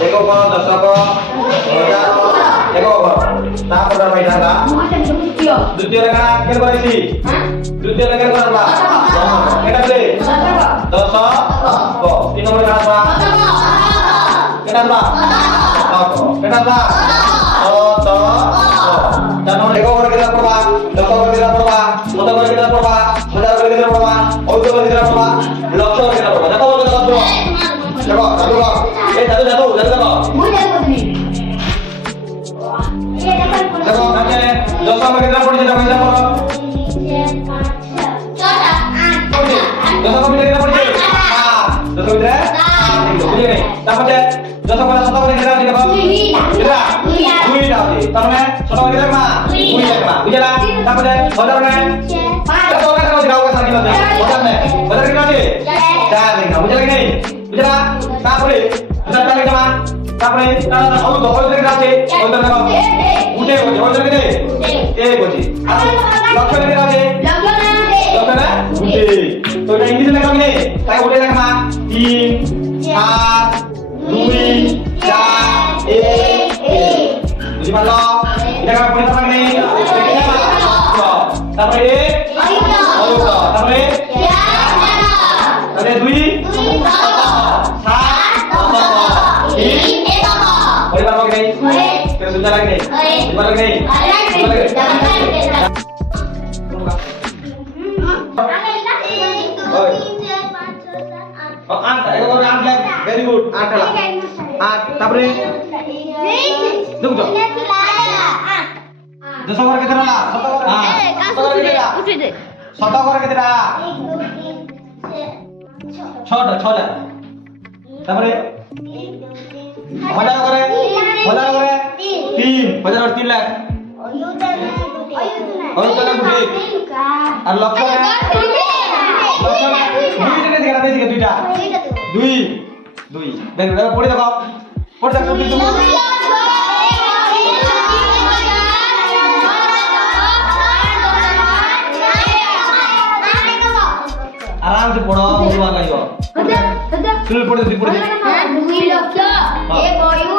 देखो को दशक हजार देखो को तापर भाई दादा द्वितीय লেখা কেন করেছি দ্বিতীয় লেখা কেন করবা এটা তে 10 ক 3 নম্বর কাটবা কেটা বা কেটা বা তো জানো দেখো করে কেটা পড়বা দশক করে কেটা পড়বা শত করে কেটা পড়বা হাজার করে কেটা পড়বা অর্ধ করে কেটা পড়বা লক্ষ করে কেটা পড়বা দেখো বলো দেখো দেখো দাদু এই দাদু দাদু দাদু দেখো देखो हमने 10 में कितना पढ़ी जाता है पढ़ो 10 में कितना पढ़ी 10 में बुझे नहीं तब मुझे 10 में 7 में कितना देखो कितना 2 डालते तब में 7 में कितना 2 कितना बुझे ना तब मुझे 10 में 5 तो मैं तो दिखाऊंगा सारी बातें 10 कितना दे 4 देगा बुझे नहीं बुझे ना তারপরে এটা টাকা জমা তারপরে আলু দখল থেকে আছে ওই তো দেখো উঠে গেছে ওই জায়গাতে এই গেছে আর লক্ষ থেকে আছে লক্ষ না উঠে তো এটা ইংলিশে লেখা নেই তাই উঠে লেখা 3 7 2 4 1 বুঝি পারলো এটা পড়ে থাকা নেই তারপরে তারপরে তারপরে 2 परिवार में नहीं क्या सुनता लग नहीं परिवार में नहीं आठ एक और आठ लग वेरी गुड आठ ला आठ तापरे देखो जो 10 করে কেতে লা 7 করে কেতে লা উঠে দে 7 করে কেতে লা 6 6 লা তারপরে हजार करे 3 हजार और 3 लाख और तो ना बुढ़े और लक्ष्य है लक्ष्य ने दिखा दे दुईटा दुई दुई देख देखो पढ़े देखो पढ़ सकते हो तुम आराम से पढ़ो हुआ नहीं हो चल पढ़ दे 2 लक्ष 1